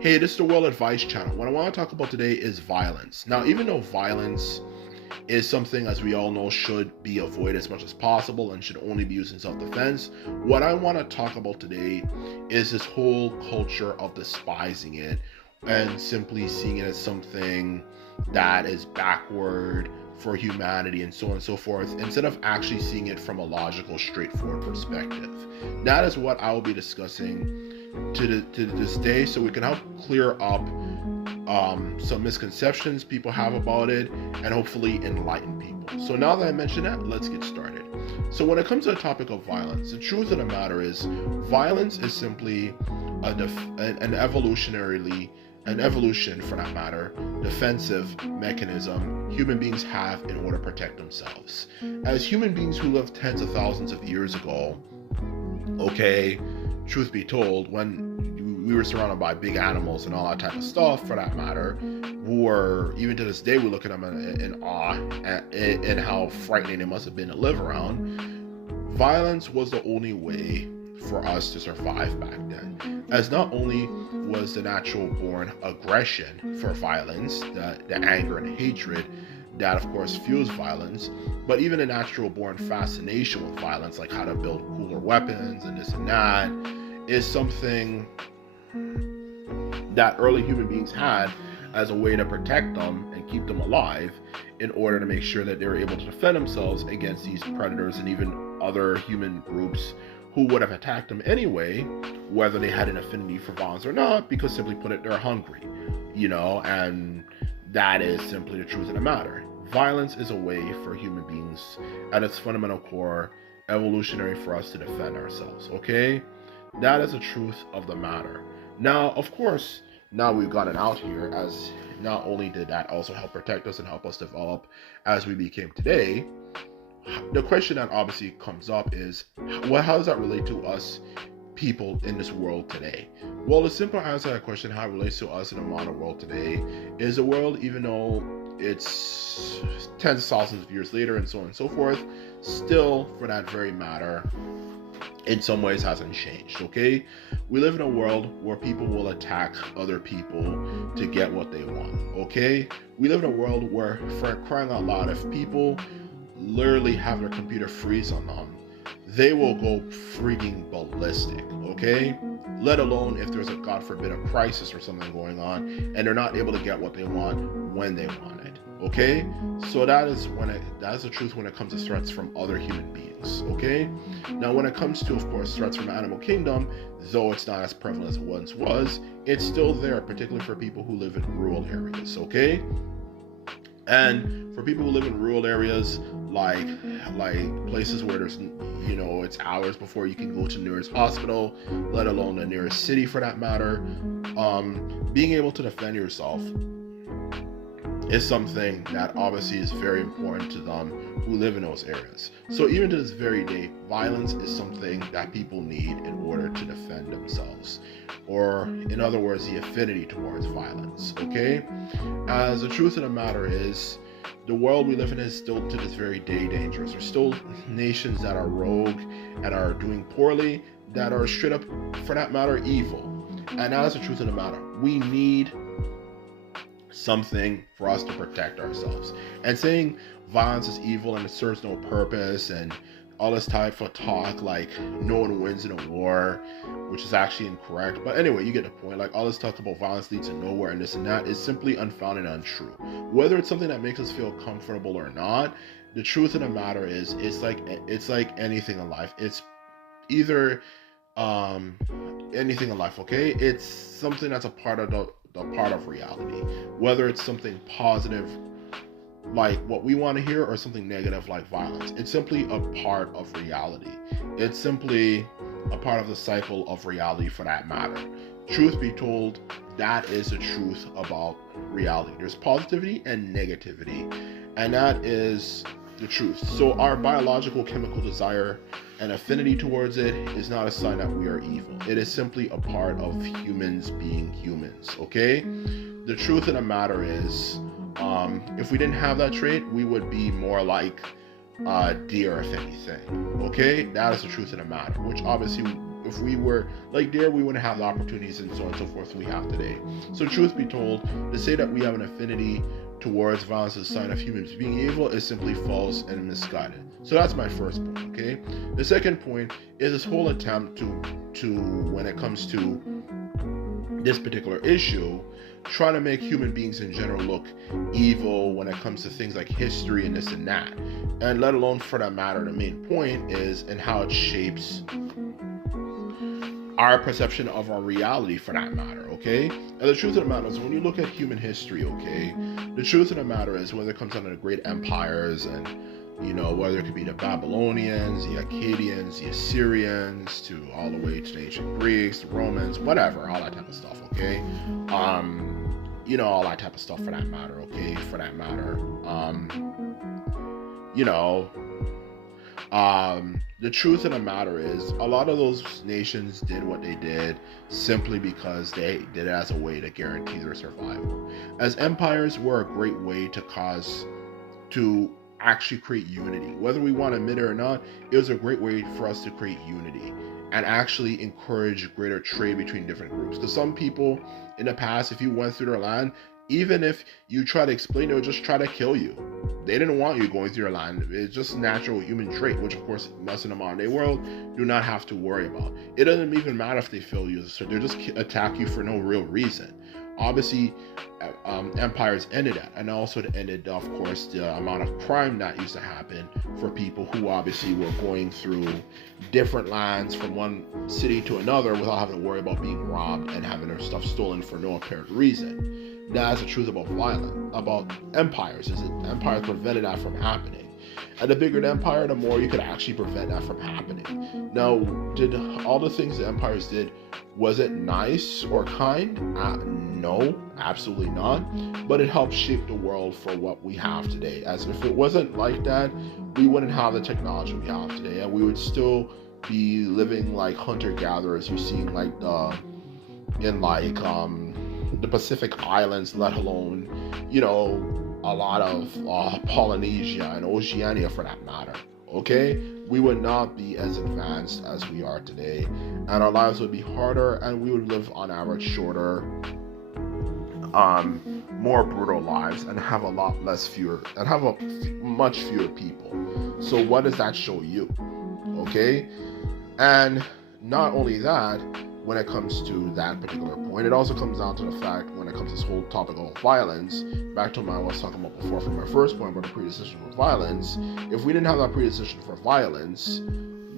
Hey, this is the World Advice Channel. What I want to talk about today is violence. Now, even though violence is something, as we all know, should be avoided as much as possible and should only be used in self-defense, what I want to talk about today is this whole culture of despising it and simply seeing it as something that is backward for humanity and so on and so forth, instead of actually seeing it from a logical, straightforward perspective. That is what I will be discussing to this day, so we can help clear up some misconceptions people have about it and hopefully enlighten people. So now that I mentioned that, let's get started. So when it comes to the topic of violence, the truth of the matter is violence is simply an evolution for that matter, defensive mechanism human beings have in order to protect themselves. As human beings who lived tens of thousands of years ago, okay, truth be told, when we were surrounded by big animals and all that type of stuff, for that matter, who were, even to this day, we look at them in awe and how frightening it must have been to live around. Violence was the only way for us to survive back then, as not only was the natural born aggression for violence, the anger and hatred that of course fuels violence, but even a natural born fascination with violence, like how to build cooler weapons and this and that, is something that early human beings had as a way to protect them and keep them alive, in order to make sure that they were able to defend themselves against these predators and even other human groups who would have attacked them anyway, whether they had an affinity for violence or not, because simply put it, they're hungry, and that is simply the truth of the matter. Violence is a way for human beings, at its fundamental core, evolutionary, for us to defend ourselves, okay? That is the truth of the matter. Now, of course, now we've gotten out here, as not only did that also help protect us and help us develop as we became today, the question that obviously comes up is, well, how does that relate to us people in this world today? Well, the simple answer to that question, how it relates to us in the modern world today, is the world, even though it's tens of thousands of years later and so on and so forth, still, for that very matter, in some ways hasn't changed, okay? We live in a world where people will attack other people to get what they want, okay? We live in a world where, for crying out loud, if people literally have their computer freeze on them, they will go freaking ballistic, okay? Let alone if there's a, God forbid, a crisis or something going on and they're not able to get what they want when they want it, okay? So that's the truth when it comes to threats from other human beings, okay? Now, when it comes to, of course, threats from the animal kingdom, though it's not as prevalent as it once was, it's still there, particularly for people who live in rural areas, okay? And for people who live in rural areas, like places where there's, it's hours before you can go to the nearest hospital, let alone the nearest city for that matter, being able to defend yourself is something that obviously is very important to them who live in those areas. So even to this very day, violence is something that people need in order to defend themselves, or in other words, the affinity towards violence, okay? As the truth of the matter is, the world we live in is still to this very day dangerous. There's still nations that are rogue and are doing poorly, that are straight up, for that matter, evil. And that's the truth of the matter. We need something for us to protect ourselves. And saying violence is evil and it serves no purpose and all this type of talk like no one wins in a war, which is actually incorrect. But anyway, you get the point. Like, all this talk about violence leads to nowhere and this and that is simply unfounded and untrue. Whether it's something that makes us feel comfortable or not, the truth of the matter is it's like anything in life. It's either anything in life, okay? It's something that's a part of the part of reality. Whether it's something positive like what we want to hear or something negative like violence, it's simply a part of reality. It's simply a part of the cycle of reality, for that matter. Truth be told, that is the truth about reality. There's positivity and negativity, and that is the truth. So our biological chemical desire and affinity towards it is not a sign that we are evil. It is simply a part of humans being humans, okay? The truth of the matter is, if we didn't have that trait, we would be more like deer, if anything, okay? That is the truth of the matter, which obviously if we were like there, we wouldn't have the opportunities and so on and so forth we have today. So truth be told, to say that we have an affinity towards violence as a sign of humans being evil is simply false and misguided. So that's my first point, okay? The second point is this whole attempt to when it comes to this particular issue, trying to make human beings in general look evil when it comes to things like history and this and that. And let alone, for that matter, the main point is in how it shapes our perception of our reality, for that matter, okay? And the truth of the matter is, when you look at human history, okay, the truth of the matter is, when it comes down to the great empires, and whether it could be the Babylonians, the Akkadians, the Assyrians, to all the way to the ancient Greeks, the Romans, whatever, all that type of stuff, okay? All that type of stuff, for that matter, okay? For that matter, the truth of the matter is, a lot of those nations did what they did simply because they did it as a way to guarantee their survival. As empires were a great way to actually create unity. Whether we want to admit it or not, it was a great way for us to create unity and actually encourage greater trade between different groups. Because some people in the past, if you went through their land, even if you try to explain, they would just try to kill you. They didn't want you going through their land. It's just natural human trait, which of course, us in the modern day world do not have to worry about. It doesn't even matter if they kill you, so they just attack you for no real reason. Obviously, empires ended that, and also it ended, of course, the amount of crime that used to happen for people who obviously were going through different lands from one city to another without having to worry about being robbed and having their stuff stolen for no apparent reason. That's the truth about empires, is that empires prevented that from happening. And the bigger the empire, the more you could actually prevent that from happening. Now, did all the things the empires did, was it nice or kind? No, absolutely not. But it helped shape the world for what we have today. As if it wasn't like that, we wouldn't have the technology we have today, and we would still be living like hunter-gatherers you see in the Pacific Islands, let alone, a lot of Polynesia and Oceania, for that matter, okay? We would not be as advanced as we are today, and our lives would be harder, and we would live on average shorter, more brutal lives, and have much fewer people. So what does that show you? Okay? And not only that, when it comes to that particular point, it also comes down to the fact, when it comes to this whole topic of violence, back to what I was talking about before from my first point about the predisposition for violence. If we didn't have that predisposition for violence,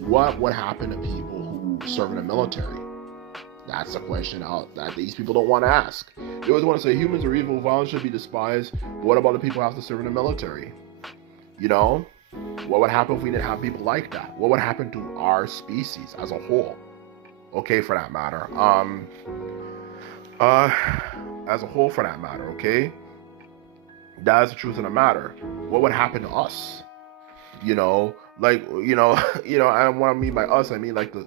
what would happen to people who serve in the military? That's the question that these people don't want to ask. They always want to say humans are evil, violence should be despised, but what about the people who have to serve in the military? What would happen if we didn't have people like that? What would happen to our species as a whole? Okay, for that matter. As a whole, for that matter, okay? That is the truth of the matter. What would happen to us? And what I mean by us, I mean like the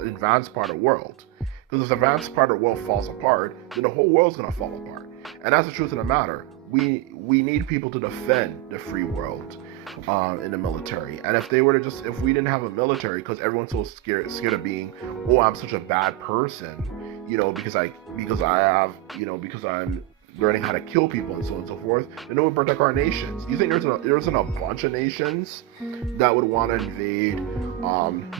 advanced part of the world. Because if the advanced part of the world falls apart, then the whole world's gonna fall apart. And that's the truth of the matter. We need people to defend the free world in the military. And if we didn't have a military, because everyone's so scared of being, I'm such a bad person, because I'm learning how to kill people and so on and so forth, then it would protect our nations. You think there's a bunch of nations that would want to invade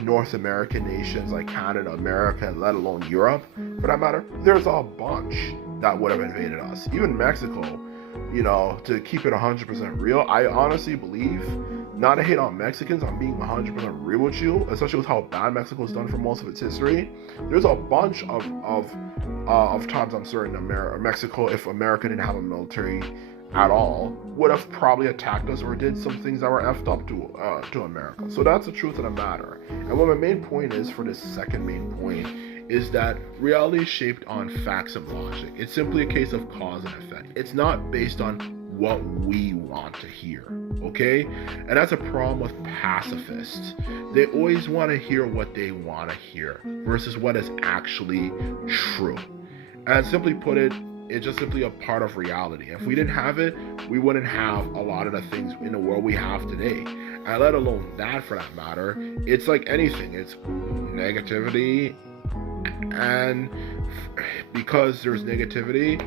North American nations like Canada, America, let alone Europe, for that matter? There's a bunch that would have invaded us. Even Mexico, to keep it 100% real, I honestly believe, not to hate on Mexicans, I'm being 100% real with you, especially with how bad Mexico's done for most of its history. There's a bunch of times I'm certain Mexico, if America didn't have a military at all, would have probably attacked us or did some things that were effed up to America. So that's the truth of the matter. And what my main point is for this second main point is that reality is shaped on facts and logic. It's simply a case of cause and effect. It's not based on what we want to hear, okay? And that's a problem with pacifists. They always want to hear what they want to hear versus what is actually true. And simply put it, it's just simply a part of reality. If we didn't have it, we wouldn't have a lot of the things in the world we have today. And let alone that, for that matter, it's like anything. It's negativity, and because there's negativity,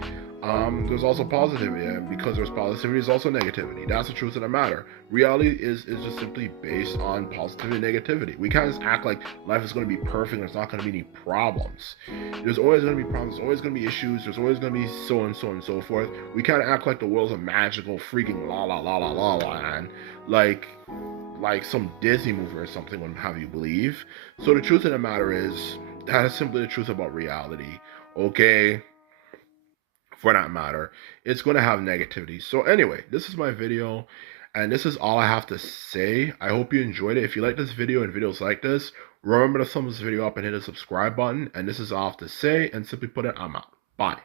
there's also positivity, and because there's positivity, there's also negativity. That's the truth of the matter. Reality is just simply based on positivity and negativity. We can't just act like life is going to be perfect and there's not going to be any problems. There's always going to be problems. There's always going to be issues. There's always going to be so and so and so forth. We can't act like the world's a magical freaking la la la la la land, like some Disney movie or something would have you believe. So the truth of the matter is, that is simply the truth about reality. Okay, for that matter, it's going to have negativity. So anyway, this is my video, and this is all I have to say. I hope you enjoyed it. If you like this video and videos like this, remember to thumbs this video up and hit the subscribe button. And this is all I have to say, and simply put it, I'm out. Bye.